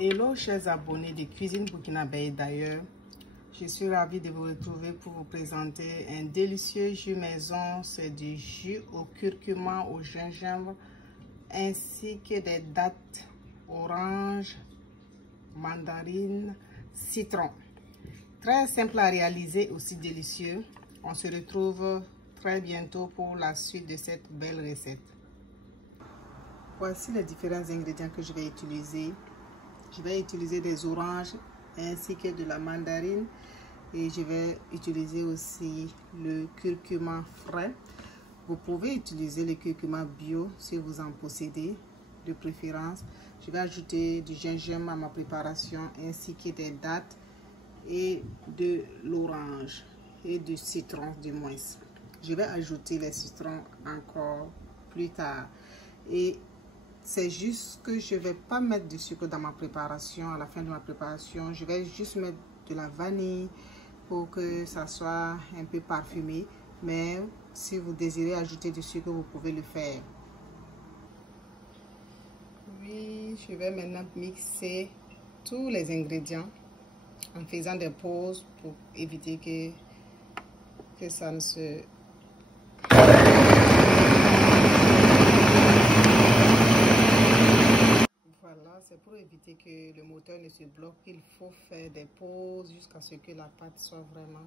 Hello chers abonnés de Cuisine Burkinabé d'ailleurs, je suis ravie de vous retrouver pour vous présenter un délicieux jus maison. C'est du jus au curcuma, au gingembre ainsi que des dattes, orange, mandarine, citron. Très simple à réaliser, aussi délicieux. On se retrouve très bientôt pour la suite de cette belle recette. Voici les différents ingrédients que je vais utiliser. Je vais utiliser des oranges ainsi que de la mandarine et je vais utiliser aussi le curcuma frais. Vous pouvez utiliser le curcuma bio si vous en possédez de préférence. Je vais ajouter du gingembre à ma préparation ainsi que des dattes et de l'orange et du citron du moins. Je vais ajouter les citrons encore plus tard et c'est juste que je ne vais pas mettre de sucre dans ma préparation. À la fin de ma préparation, je vais juste mettre de la vanille pour que ça soit un peu parfumé. Mais si vous désirez ajouter du sucre, vous pouvez le faire. Oui, je vais maintenant mixer tous les ingrédients en faisant des pauses pour éviter que ça ne se... Voilà, c'est pour éviter que le moteur ne se bloque. Il faut faire des pauses jusqu'à ce que la pâte soit vraiment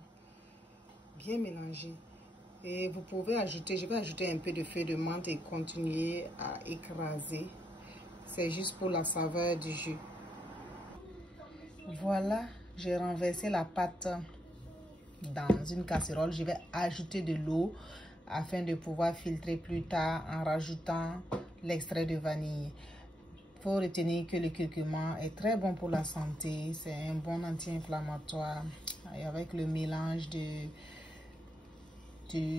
bien mélangée. Et vous pouvez ajouter, je vais ajouter un peu de feuilles de menthe et continuer à écraser. C'est juste pour la saveur du jus. Voilà, j'ai renversé la pâte dans une casserole. Je vais ajouter de l'eau afin de pouvoir filtrer plus tard en rajoutant l'extrait de vanille. Il faut retenir que le curcuma est très bon pour la santé. C'est un bon anti-inflammatoire. Et avec le mélange du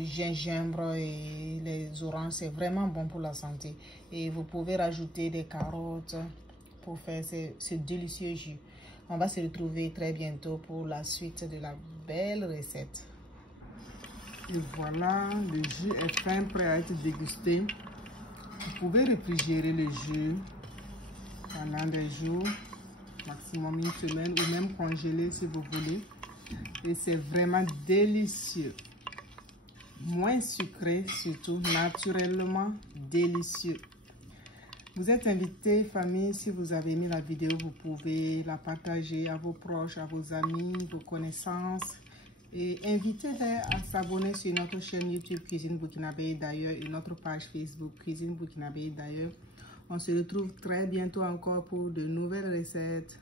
gingembre et les oranges, c'est vraiment bon pour la santé. Et vous pouvez rajouter des carottes pour faire ce délicieux jus. On va se retrouver très bientôt pour la suite de la belle recette. Et voilà, le jus est fin, prêt à être dégusté. Vous pouvez réfrigérer le jus pendant des jours, maximum une semaine, ou même congeler si vous voulez. Et c'est vraiment délicieux. Moins sucré, surtout naturellement délicieux. Vous êtes invités, famille, si vous avez aimé la vidéo, vous pouvez la partager à vos proches, à vos amis, vos connaissances. Et invitez-les à s'abonner sur notre chaîne YouTube Cuisine Burkinabé d'ailleurs et notre page Facebook Cuisine Burkinabé d'ailleurs. On se retrouve très bientôt encore pour de nouvelles recettes.